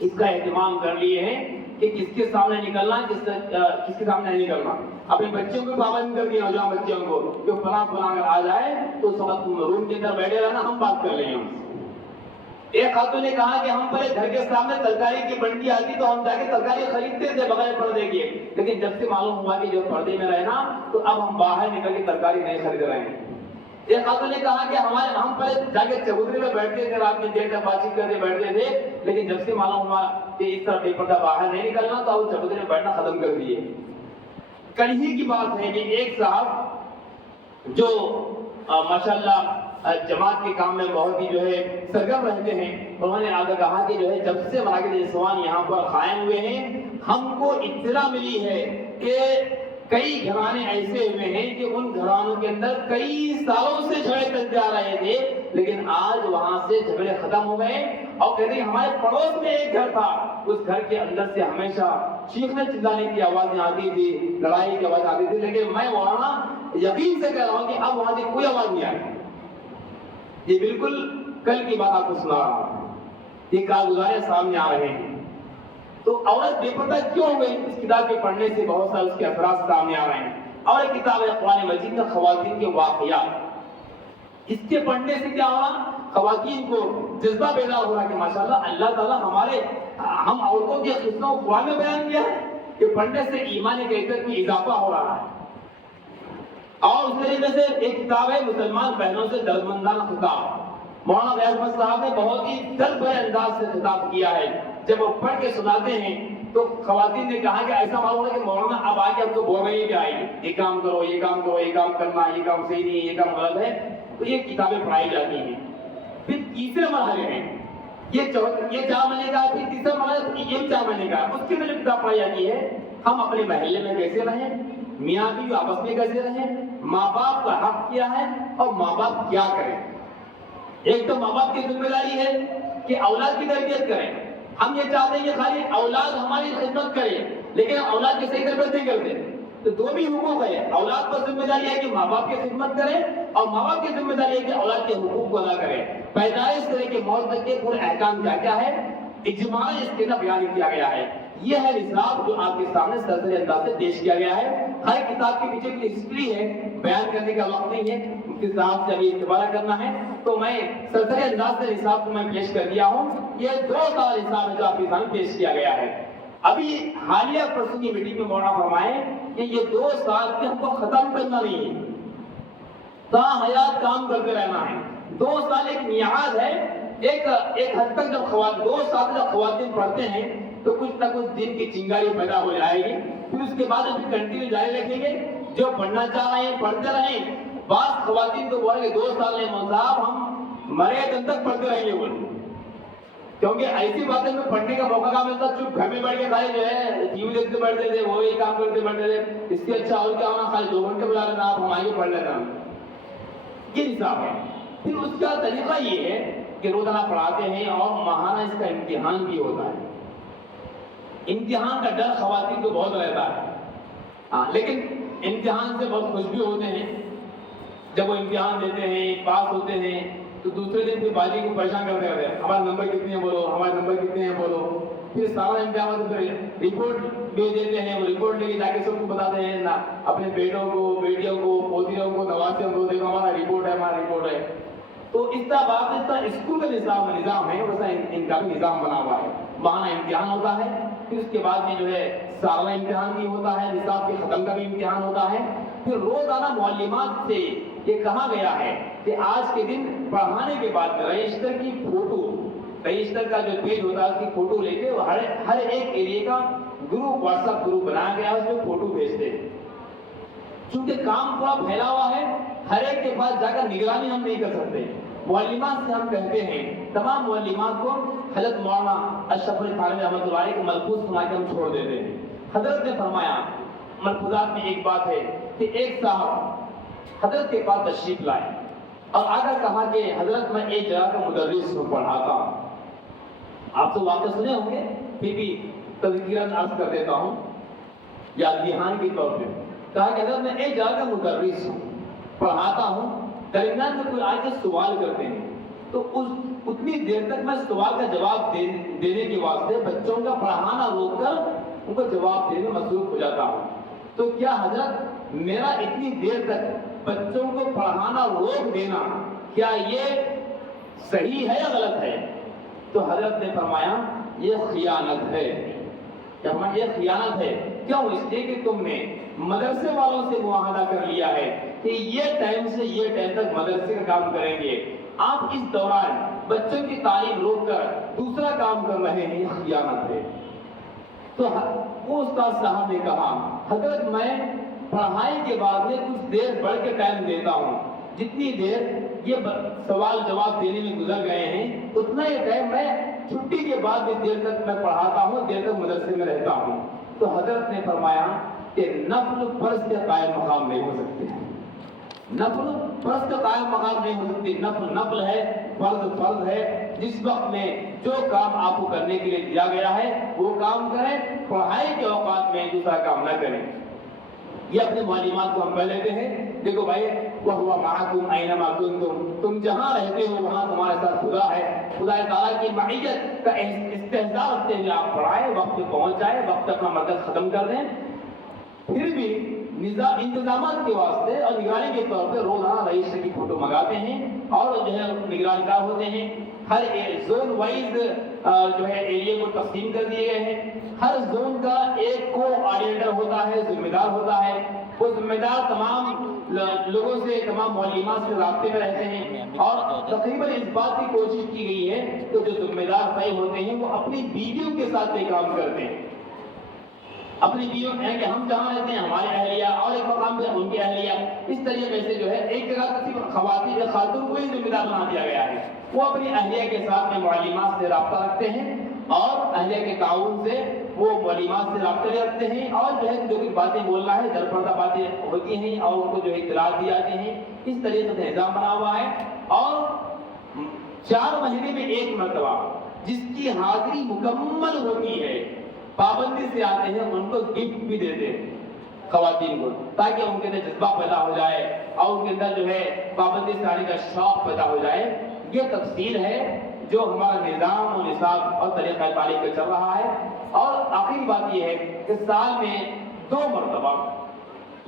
اس کا اہتمام کر لیے ہیں کہ کس کے سامنے نکلنا، کس کے سامنے نہیں نکلنا۔ اپنے بچوں کو پابند کر دیا، نوجوان بچوں کو کہ فلاں اگر آ جائے تو اس وقت روم کے اندر بیٹھے رہنا، ہم بات کر لیں گے۔ ایک خاتون نے کہا کہ ہم پہلے گھر کے سامنے ترکاری کی بنڈی آتی تو ہم جا کے ترکاری خریدتے تھے بغیر پردے کے، لیکن جب سے معلوم ہوا کہ جو پردے میں رہنا تو اب ہم باہر نکل کے ترکاری نہیں خرید رہے ہیں۔ ایک خاتون نے کہا کہ ہم پہلے جا کے چبوترے میں بیٹھتے تھے، رات میں دیر تک بات چیت کرتے بیٹھتے تھے، لیکن جب سے معلوم ہوا کہ اس طرح بے پردہ باہر نہیں نکلنا تو اب چبوترے میں بیٹھنا ختم کر دیے۔ کل ہی کی بات ہے کہ ایک صاحب جو ماشاءاللہ جماعت کے کام میں بہت ہی جو ہے سرگرم رہتے ہیں، انہوں نے آگے کہا کہ جو ہے جب سے مراکز اخوان یہاں پر قائم ہوئے ہیں ہم کو اطلاع ملی ہے کہ کئی گھرانے ایسے ہوئے ہیں کہ ان گھرانوں کے اندر کئی سالوں سے جھگڑے چلتے آ رہے تھے، لیکن آج وہاں سے جھگڑے ختم ہو گئے۔ اور کہتے ہیں ہمارے پڑوس میں ایک گھر تھا، اس گھر کے اندر سے ہمیشہ چیخنے چلانے کی آوازیں آتی تھی، لڑائی کی آواز آتی تھی، لیکن میں وہاں یقین سے کہہ رہا ہوں کہ اب وہاں سے کوئی آواز نہیں آئی۔ یہ بالکل کل کی بات آپ کو سنا رہا ہوں، یہ کارگزاریں سامنے آ رہے ہیں۔ تو عورت بے پردہ کیوں ہو گئی؟ اس کتاب کے پڑھنے سے بہت سارے اس کے اثرات سامنے آ رہے ہیں۔ اور ایک کتاب ہے قرآن مجید میں خواتین کے واقعات، اس کے پڑھنے سے کیا ہوا؟ خواتین کو جذبہ پیدا ہو رہا ہے کہ ماشاءاللہ اللہ تعالیٰ ہم عورتوں کے خصلوں کو قرآن میں بیان کیا ہے کہ پڑھنے سے ایمان کیفیت میں اضافہ ہو رہا ہے۔ اور اس طریقے سے ایک کتاب ہے مسلمان بہنوں سے دردمندانہ خطاب، مولانا غیاث احمد صاحب نے بہت ہی درد بھرے انداز سے خطاب کیا ہے۔ جب وہ پڑھ کے سناتے ہیں تو خواتین نے کہا کہ ایسا معلوم ہے کہ مولانا اب آگے ہم کو بول رہے ہیں کہ آئیے یہ کام کرو، یہ کام کرو، یہ کام کرنا، یہ کام صحیح نہیں ہے، یہ کام غلط ہے۔ تو یہ کتابیں پڑھائی جاتی ہیں۔ پھر تیسرے مرحلے میں یہ 4 مہینے کا، پھر تیسرا مرحلہ یہ 4 مہینے کا، اس کے اندر جو کتاب پڑھائی جاتی ہے ہم اپنے محلے میں کیسے رہیں، میاں بیوی آپس میں کیسے رہیں، ماں باپ کا حق کیا ہے اور ماں باپ کیا کریں۔ ایک تو ماں باپ کی ذمہ داری ہے کہ اولاد کی تربیت کریں۔ ہم یہ چاہتے ہیں کہ خالی اولاد ہماری خدمت کرے، لیکن اولاد کی صحیح تربیت نہیں کرتے۔ تو دو بھی حقوق ہے، اولاد پر ذمہ داری ہے کہ ماں باپ کی خدمت کرے، اور ماں باپ کی ذمہ داری ہے کہ اولاد کے حقوق کو ادا کرے۔ پیدائش سے لے کے موت تک کے پورے احکام کیا ہے، اجماع اس کے اندر بیان کیا گیا ہے۔ یہ ہے نصاب جو آپ کے سامنے سرسری انداز سے پیش کیا گیا ہے۔ ہر کتاب کے پیچھے کی ہسٹری ہے، بیان کرنے کا وقت نہیں ہے، کس صاحب سے ابھی استفادہ کرنا ہے، تو میں سرسری انداز سے نصاب کو میں پیش کر دیا ہوں۔ یہ 2 سال نصاب ہے جو آپ کے سامنے پیش کیا گیا ہے۔ ابھی حالیہ پرسوں کی میٹنگ میں مولانا فرمائے کہ یہ 2 سال کے ہم کو ختم کرنا نہیں ہے، تا حیات کام کرتے رہنا ہے۔ 2 سال ایک میعاد ہے، ایک حد تک جب 2 سال جب خواتین پڑھتے ہیں تو کچھ نہ کچھ دن کی چنگاری پیدا ہو جائے گی، پھر اس کے بعد ابھی کنٹینیو جاری رکھیں گے، جو پڑھنا چاہ رہے ہیں پڑھتے رہیں۔ بعض خواتین تو بولے کہ 2 سال میں صاحب ہم مرے دن تک پڑھتے رہیں گے بولے، کیونکہ ایسی باتیں میں پڑھنے کا موقع کا ملتا، چپ گھر میں بیٹھ کے خالی جو ہے ٹی وی دیکھتے بیٹھتے تھے، وہی کام کرتے بیٹھتے تھے، اس سے اچھا اور کیا ہونا، خالی 2 گھنٹے بلا لینا، آپ ہمارے پڑھ لینا۔ یہ نصاب ہے۔ پھر اس کا طریقہ یہ ہے کہ روزانہ پڑھاتے ہیں اور ماہانہ اس کا امتحان بھی ہوتا ہے۔ امتحان کا ڈر خواتین کو بہت رہتا ہے، لیکن امتحان سے بہت خوش بھی ہوتے ہیں۔ جب وہ امتحان دیتے ہیں، پاس ہوتے ہیں، تو دوسرے دن پھر باجی کو پریشان کرتے رہتے ہیں، ہمارے نمبر کتنے ہیں بولو، ہمارے نمبر کتنے ہیں بولو۔ پھر سارا امتحان پھر رپورٹ بھیج دیتے ہیں، وہ رپورٹ لے کے جا کے سب کو بتاتے ہیں نا، اپنے بیٹوں کو، بیٹیوں کو، پوتیوں کو، نواسیوں کو، دیکھو ہمارا رپورٹ ہے، ہمارا رپورٹ ہے۔ تو اس طرح بات اس طرح اسکول کا نظام ہے، ویسا ان کا بھی نظام بنا ہوا ہے۔ ماہانہ امتحان ہوتا ہے، پھر اس کے بعد میں جو ہے سالانہ امتحان بھی ہوتا ہے، نصاب کے ختم کا بھی امتحان ہوتا ہے۔ پھر روزانہ معلمات سے یہ کہا گیا ہے کہ آج کے دن پڑھانے کے بعد رجسٹر کی فوٹو، رجسٹر کا جو پیج ہوتا ہے اس کی فوٹو لے کے ہر ایک ایریے کا گروپ، واٹس ایپ گروپ بنایا گیا ہے، اس میں فوٹو بھیجتے ہیں۔ چونکہ کام پورا پھیلا ہوا ہے، ہر ایک کے پاس جا کر نگرانی ہم نہیں کر سکتے۔ معلمات سے ہم کہتے ہیں، تمام معلمات کو حضرت مولانا اشرف علی تھانوی رحمۃ اللہ علیہ کو ملفوظ سنا کے ہم چھوڑ دیتے ہیں۔ حضرت نے فرمایا، ملفوظات میں ایک بات ہے کہ ایک صاحب حضرت کے پاس تشریف لائے اور آ کر کہا کہ حضرت میں ایک جگہ کا مدرس ہوں، پڑھاتا ہوں۔ آپ تو واقعہ سنے ہوں گے، پھر بھی تذکیراً عرض کر دیتا ہوں یا دھیان کے طور پہ۔ کہا کہ حضرت میں ایک جگہ کا مدرس ہوں، پڑھاتا ہوں، درمیان میں کوئی آ کے سوال کرتے ہیں تو اتنی دیر تک میں سوال کا جواب دینے کے واسطے بچوں کا پڑھانا روک کر ان کو جواب دینے میں مصروف ہو جاتا ہوں۔ تو کیا حضرت میرا اتنی دیر تک بچوں کو پڑھانا روک دینا کیا یہ صحیح ہے یا غلط ہے؟ تو حضرت نے فرمایا یہ خیانت ہے۔ کیا فرمایا یہ خیانت ہے. کیوں؟ اس لیے کہ تم نے مدرسے والوں سے معاہدہ کر لیا ہے کہ یہ ٹائم سے یہ ٹائم تک مدرسے کا کام کریں گے. آپ اس دوران بچوں کی تعلیم روک کر دوسرا کام کر رہے ہیں، یہ خیانت ہے. تو وہ استاد صاحب نے کہا حضرت میں پڑھائی کے بعد میں کچھ دیر بڑھ کے ٹائم دیتا ہوں، جتنی دیر یہ سوال جواب دینے میں گزر گئے ہیں اتنا یہ ٹائم میں چھٹی کے بعد بھی دیر تک میں پڑھاتا ہوں، دیر تک مدرسے میں رہتا ہوں. تو حضرت نے فرمایا کہ نفل فرض کے قائم مقام نہیں ہو سکتے ہیں. نفل فرض کا قائم مقام نہیں ہو سکتی. نفل نفل ہے، فرض فرض ہے. جس وقت میں جو کام آپ کو کرنے کے لیے دیا گیا ہے وہ کام کریں، پڑھائی کے اوقات میں دوسرا کام نہ کریں. یہ اپنے معلومات کو ہم پڑھ لیتے ہیں. دیکھو بھائی وَهُوَ مَعَكُمْ أَيْنَمَا كُنتُمْ، تم جہاں رہتے ہو وہاں تمہارے ساتھ خدا ہے. خدا تعالیٰ کی معیت کا استحضاء رکھتے ہوئے آپ پڑھائیں، وقت پہ پہنچ جائیں، وقت اپنا مرکز ختم کر دیں. پھر بھی انتظامات کے واسطے اور نگرانی کے طور پہ روزانہ رئیس کی فوٹو منگاتے ہیں اور جو ہے نگرانی کار ہوتے ہیں. ہر زون وائز جو ہے ایریا کو تقسیم کر دیے گئے ہیں. ہر زون کا ایک کو آرڈینیٹر ہوتا ہے، ذمہ دار ہوتا ہے. وہ ذمہ دار تمام لوگوں سے، تمام معلومات سے رابطے میں رہتے ہیں اور تقریباً اس بات کی کوشش کی گئی ہے کہ جو ذمہ دار طے ہوتے ہیں وہ اپنی بیویوں کے ساتھ یہ کام کرتے ہیں. اپنی بیویوں ہیں کہ ہم جہاں رہتے ہیں ہمارے اہلیہ اور ایک مقام پہ ان کی اہلیہ، اس طریقے سے جو ہے ایک جگہ صرف خواتین خاتون کو ہی ذمہ دار بنا دیا گیا ہے. وہ اپنی اہلیہ کے ساتھ میں معلومات سے رابطہ رکھتے ہیں اور اہلیہ کے تعاون سے وہ معلومات سے رابطے رکھتے ہیں اور جو ہے جو کچھ باتیں بولنا ہے در پردہ باتیں ہوتی ہیں اور ان کو جو ہے اطلاع دی جاتی ہیں. اس طریقے سے نظام بنا ہوا ہے. اور 4 مہینے میں ایک مرتبہ جس کی حاضری مکمل ہوتی ہے، پابندی سے آتے ہیں، ان کو گفٹ بھی دیتے ہیں خواتین کو، تاکہ ان کے اندر جذبہ پیدا ہو جائے اور ان کے اندر جو ہے پابندی سے آنے کا شوق پیدا ہو جائے. یہ تفصیل ہے جو ہمارا نظام و نصاب اور طریقہ تعلیم پہ چل رہا ہے. اور آخری بات یہ ہے کہ سال میں 2 مرتبہ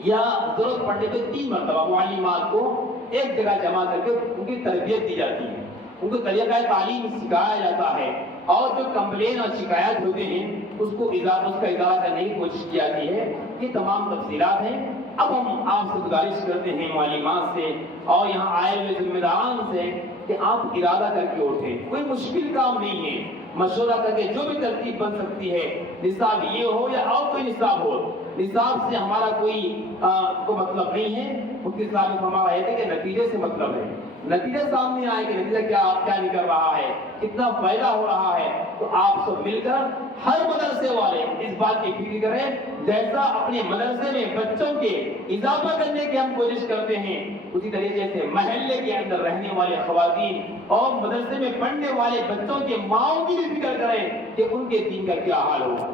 یا ضرورت پڑنے پہ 3 مرتبہ معلمات کو ایک جگہ جمع کر کے ان کی تربیت دی جاتی ہے، ان کو طریقہ تعلیم سکھایا جاتا ہے اور جو کمپلین اور شکایات ہوتے ہیں اس کا اضافہ کرنے کی کوشش کی جاتی ہے. یہ تمام تفصیلات ہیں. اب ہم آپ سے گزارش کرتے ہیں معلمات سے اور یہاں آئے ہوئے ذمہ داران سے کہ آپ ارادہ کر کے اٹھیں. کوئی مشکل کام نہیں ہے، مشورہ کر کے جو بھی ترتیب بن سکتی ہے، نصاب یہ ہو یا اور کوئی نصاب ہو، نصاب سے ہمارا کوئی مطلب نہیں ہے. مفتی صاحب نے فرمایا ہے کہ نتیجے سے مطلب ہے. نتیجہ سامنے آئے کہ نتیجہ کیا نکل رہا ہے، کتنا فائدہ ہو رہا ہے. تو آپ سب مل کر ہر مدرسے والے اس بات کی فکر کریں جیسا اپنے مدرسے میں بچوں کے اضافہ کرنے کی ہم کوشش کرتے ہیں، اسی طریقے سے محلے کے اندر رہنے والے خواتین اور مدرسے میں پڑھنے والے بچوں کے ماؤں کی بھی فکر کریں کہ ان کے دین کا کیا حال ہوگا.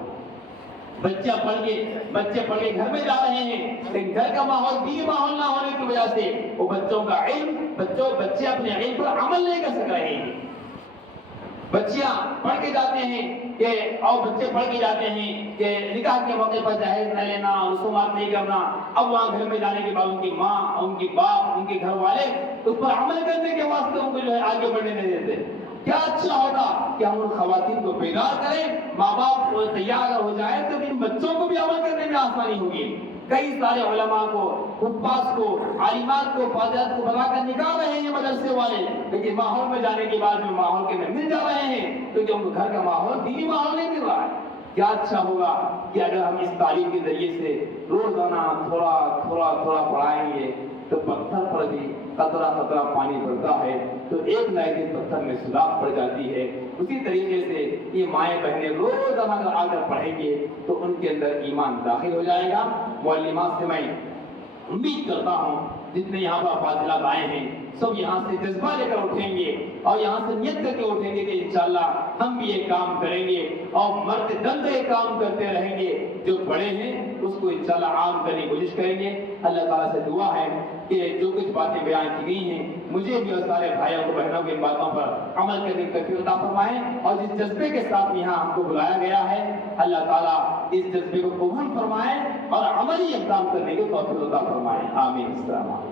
بچے پڑھ کے گھر میں جا رہے ہیں لیکن گھر کا ماحول دینی ماحول نہ ہونے کی وجہ سے وہ بچوں کا علم بچے اپنے علم پر عمل نہیں کر سک رہے ہیں. بچیاں پڑھ کے جاتے ہیں کہ اور بچے پڑھ کے جاتے ہیں کہ نکاح کے موقع پر جہیز نہ لینا، رسومات نہیں کرنا. اب وہاں گھر میں جانے کے بعد ان کی ماں، ان کی باپ، ان کے گھر والے اس پر عمل کرنے کے واسطے ان کو جو ہے آگے بڑھنے نہیں دیتے. کیا اچھا ہوگا کہ ہم ان خواتین کو بیدار کریں. ماں باپ تیار اگر ہو جائے تو ان بچوں کو بھی عمل کرنے میں آسانی ہوگی. کئی سارے علماء کو، حفاظ کو، عالمات کو، فاضلات کو بنا کر نکال رہے ہیں مدرسے والے، لیکن ماحول میں جانے کے بعد میں ماحول کے اندر مل جا رہے ہیں کیونکہ ان کو گھر کا ماحول دینی ماحول نہیں مل رہا ہے. کیا اچھا ہوگا کہ اگر ہم اس تعلیم کے ذریعے سے روزانہ تھوڑا پڑھائیں گے تو پتھر پر بھی قطرہ قطرہ پانی پڑتا ہے تو ایک نہ ایک دن پتھر میں سوراخ پڑ جاتی ہے. اسی طریقے سے یہ مائیں بہنیں روزانہ آ کر پڑھیں گے تو ان کے اندر ایمان داخل ہو جائے گا. معلمات سے میں امید کرتا ہوں جتنے یہاں پر فاضلات آئے ہیں سب یہاں سے جذبہ لے کر اٹھیں گے اور یہاں سے نیت کر کے اٹھیں گے کہ انشاءاللہ ہم بھی یہ کام کریں گے اور مرد دند یہ کام کرتے رہیں گے. جو بڑے ہیں اس کو انشاءاللہ عام کرنے کی کوشش کریں گے. اللہ تعالیٰ سے دعا ہے کہ جو کچھ باتیں بیان کی گئی ہیں مجھے بھی اور سارے بھائیوں کو بہنوں کی باتوں پر عمل کرنے کی توفیق عطا فرمائیں اور جس جذبے کے ساتھ یہاں ہم کو بلایا گیا ہے اللہ تعالیٰ اس جذبے کو قبول فرمائیں اور عملی اقدام کرنے کی توفیق عطا فرمائیں. آمین. السلام علیکم.